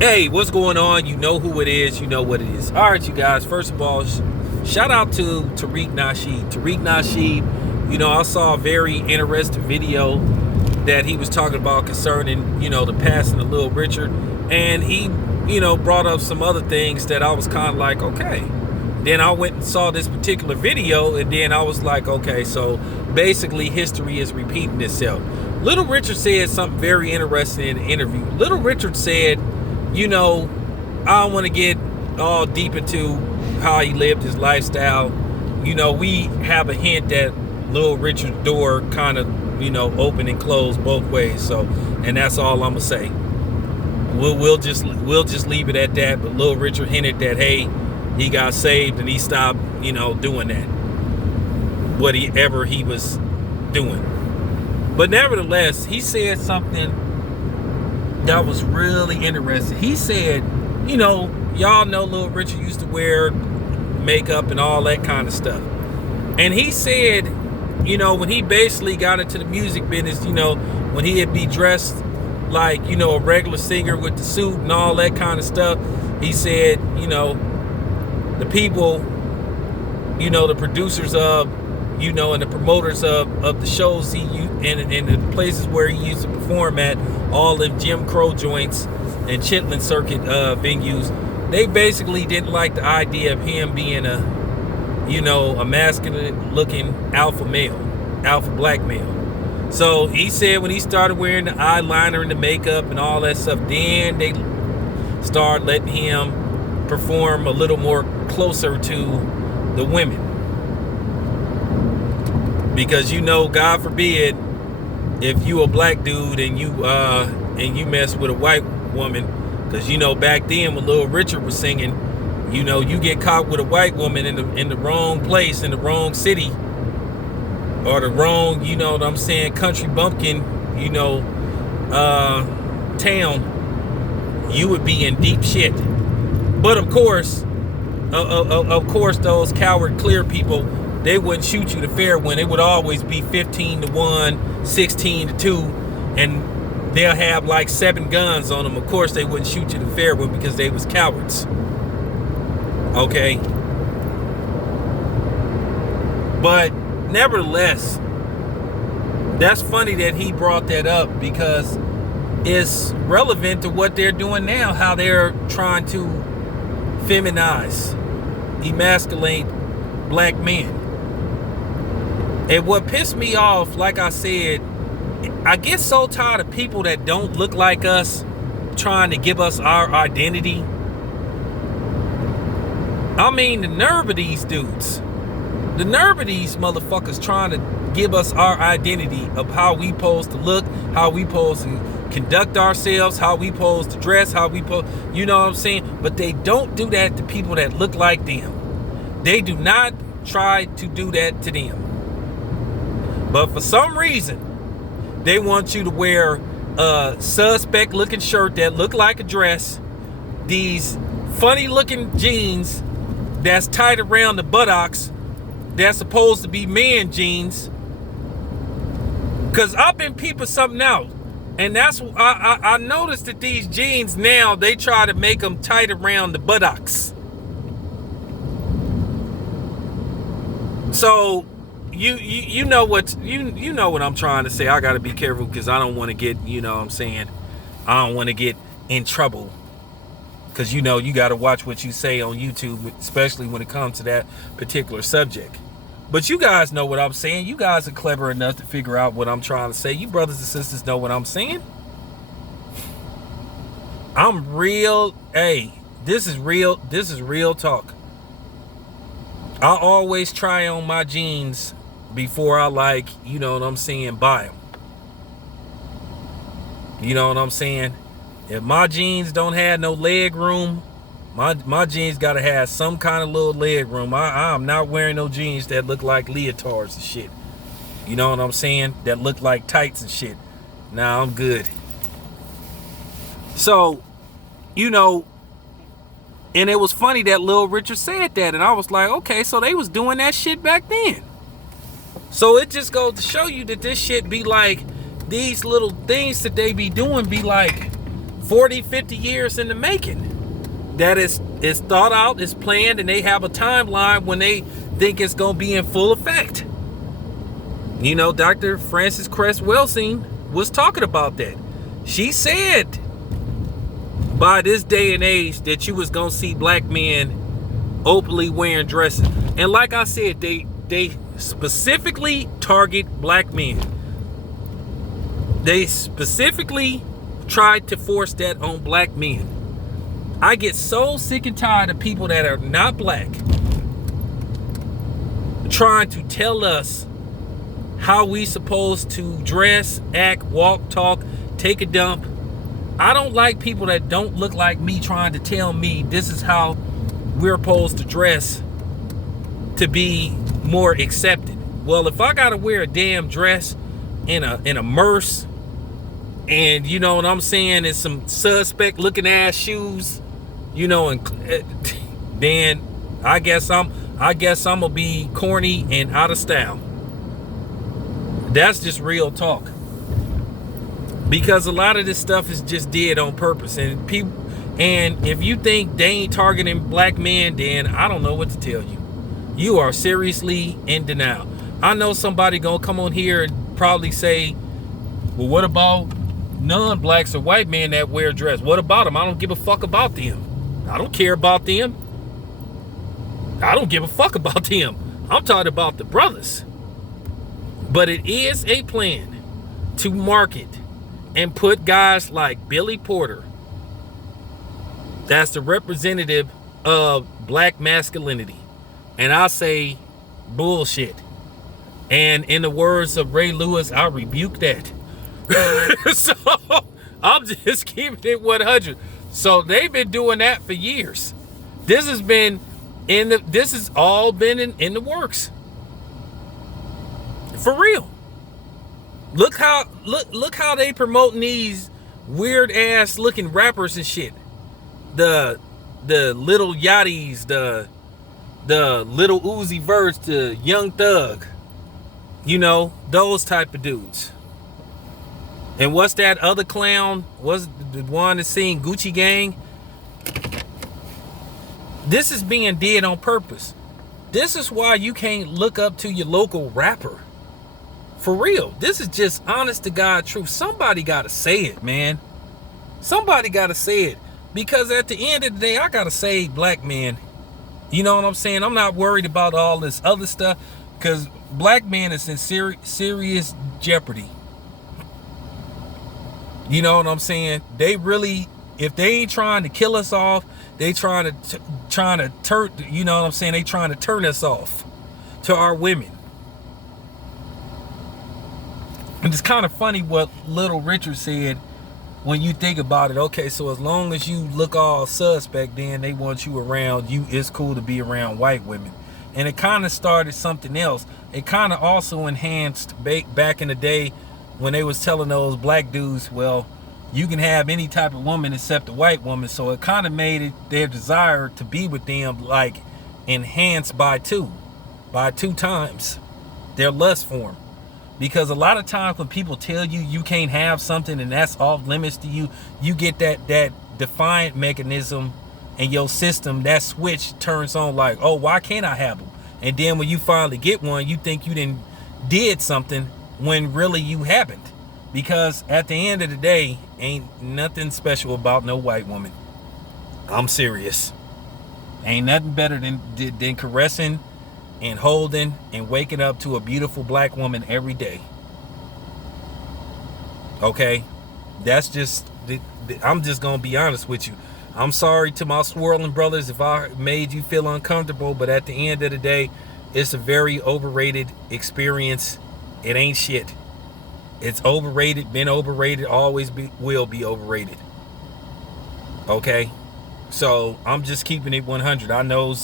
Hey, what's going on? You know who it is. You know what it is. All right, you guys. First of all, shout out to Tariq Nasheed. Tariq Nasheed, I saw a very interesting video that he was talking about concerning, the passing of Little Richard. And he, brought up some other things that I was kind of like, okay. Then I went and saw this particular video, and then I was like, okay, so basically history is repeating itself. Little Richard said something very interesting in the interview. Little Richard said, I don't want to get all deep into how he lived his lifestyle. We have a hint that Little Richard's door kind of, open and close both ways. So, and that's all I'm gonna say. We'll just leave it at that. But Little Richard hinted that, hey, he got saved and he stopped, doing that. Whatever he was doing. But nevertheless, he said something that was really interesting. He said, y'all know Little Richard used to wear makeup and all that kind of stuff. And he said, when he basically got into the music business, when he'd be dressed like, a regular singer with the suit and all that kind of stuff, he said, the people, the producers of, and the promoters of the shows and the places where he used to perform at, all the Jim Crow joints and Chitlin Circuit venues, they basically didn't like the idea of him being a masculine looking alpha black male. So he said when he started wearing the eyeliner and the makeup and all that stuff, then they started letting him perform a little more closer to the women. Because God forbid, if you a black dude and you mess with a white woman, because back then when Little Richard was singing, you get caught with a white woman in the wrong place, in the wrong city, or the wrong, country bumpkin, town, you would be in deep shit. But of course, those coward clear people, they wouldn't shoot you the fair one. It would always be 15-1, 16-2, and they'll have like 7 guns on them. Of course, they wouldn't shoot you the fair one because they was cowards. Okay? But nevertheless, that's funny that he brought that up because it's relevant to what they're doing now, how they're trying to feminize, emasculate black men. And what pissed me off, like I said, I get so tired of people that don't look like us trying to give us our identity. I mean, the nerve of these dudes. The nerve of these motherfuckers trying to give us our identity of how we supposed to look, how we supposed to conduct ourselves, how we supposed to dress, how we supposed, you know what I'm saying? But they don't do that to people that look like them. They do not try to do that to them. But for some reason, they want you to wear a suspect looking shirt that look like a dress, these funny looking jeans that's tied around the buttocks that's supposed to be man jeans. Cause I've been peeping something out, and that's I noticed that these jeans now, they try to make them tight around the buttocks. So you know what you know what I'm trying to say. I gotta be careful because I don't want to get, I don't want to get in trouble. Because you gotta watch what you say on YouTube, especially when it comes to that particular subject. But you guys know what I'm saying. You guys are clever enough to figure out what I'm trying to say. You brothers and sisters know what I'm saying. I'm real. Hey, this is real talk. I always try on my jeans before I buy them. You know what I'm saying? If my jeans don't have no leg room, my jeans gotta have some kind of little leg room. I'm not wearing no jeans that look like leotards and shit. You know what I'm saying? That look like tights and shit. Nah, I'm good. So, and it was funny that Lil Richard said that, and I was like, okay, so they was doing that shit back then. So it just goes to show you that this shit be like, these little things that they be doing be like 40, 50 years in the making. That is thought out, is planned, and they have a timeline when they think it's going to be in full effect. You know, Dr. Frances Cress Welsing was talking about that. She said by this day and age that you was going to see black men openly wearing dresses. And like I said, they specifically target black men. They specifically tried to force that on black men. I get so sick and tired of people that are not black trying to tell us how we supposed to dress, act, walk, talk, take a dump. I don't like people that don't look like me trying to tell me this is how we're supposed to dress to be more accepted. Well, if I gotta wear a damn dress in a merce, and you know what I'm saying, and some suspect looking ass shoes, you know, and then I guess I'm gonna be corny and out of style. That's just real talk. Because a lot of this stuff is just did on purpose, and people, and if you think they ain't targeting black men, then I don't know what to tell you. You are seriously in denial. I know somebody gonna come on here and probably say, well, what about non-blacks or white men that wear dress? What about them? I don't give a fuck about them. I don't care about them. I don't give a fuck about them. I'm talking about the brothers. But it is a plan to market and put guys like Billy Porter, that's the representative of black masculinity. And I say bullshit. And in the words of Ray Lewis, I rebuke that. So I'm just keeping it 100. So they've been doing that for years. This has all been in the works. For real. Look how they promoting these weird ass looking rappers and shit. The Little Yachties, the Little Uzi Verts, the Young Thug. You know, those type of dudes. And what's that other clown? Was the one that's seen Gucci Gang? This is being did on purpose. This is why you can't look up to your local rapper. For real. This is just honest to God truth. Somebody gotta say it, man. Somebody gotta say it. Because at the end of the day, I gotta save black men. You know what I'm saying? I'm not worried about all this other stuff, because black men is in serious jeopardy. You know what I'm saying? They really, if they ain't trying to kill us off, they trying to turn, you know what I'm saying? They trying to turn us off to our women. And it's kind of funny what Little Richard said when you think about it. Okay, so as long as you look all suspect, then they want you around. It's cool to be around white women. And it kind of started something else. It kind of also enhanced back in the day when they was telling those black dudes, well, you can have any type of woman except a white woman. So it kind of made it their desire to be with them like enhanced by two times their lust for them. Because a lot of times when people tell you you can't have something and that's off limits to you, you get that defiant mechanism in your system. That switch turns on like, oh, why can't I have them? And then when you finally get one, you think you did something when really you haven't. Because at the end of the day, ain't nothing special about no white woman. I'm serious. Ain't nothing better than caressing and holding and waking up to a beautiful black woman every day. Okay? That's just, I'm just gonna be honest with you. I'm sorry to my swirling brothers if I made you feel uncomfortable, but at the end of the day, it's a very overrated experience. It ain't shit. It's overrated, been overrated, always will be overrated. Okay? So I'm just keeping it 100. I know,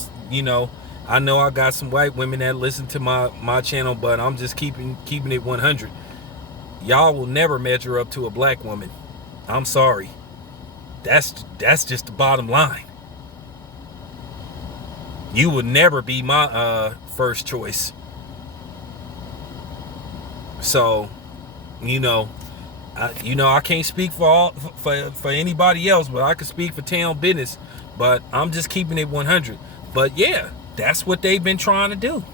I got some white women that listen to my channel, but I'm just keeping it 100. Y'all will never measure up to a black woman. I'm sorry. That's just the bottom line. You would never be my first choice. So, you know, I can't speak for anybody else, but I can speak for Town Business. But I'm just keeping it 100. But yeah, that's what they've been trying to do.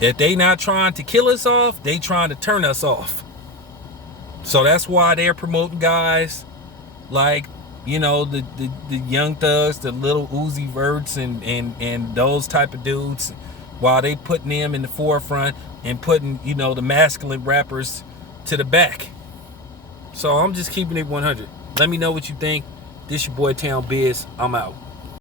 If they not trying to kill us off, they trying to turn us off. So that's why they're promoting guys like, you know, the Young Thugs, the little Uzi Verts, and those type of dudes, while they putting them in the forefront and putting, you know, the masculine rappers to the back. So I'm just keeping it 100. Let me know what you think. This your boy Town Biz. I'm out.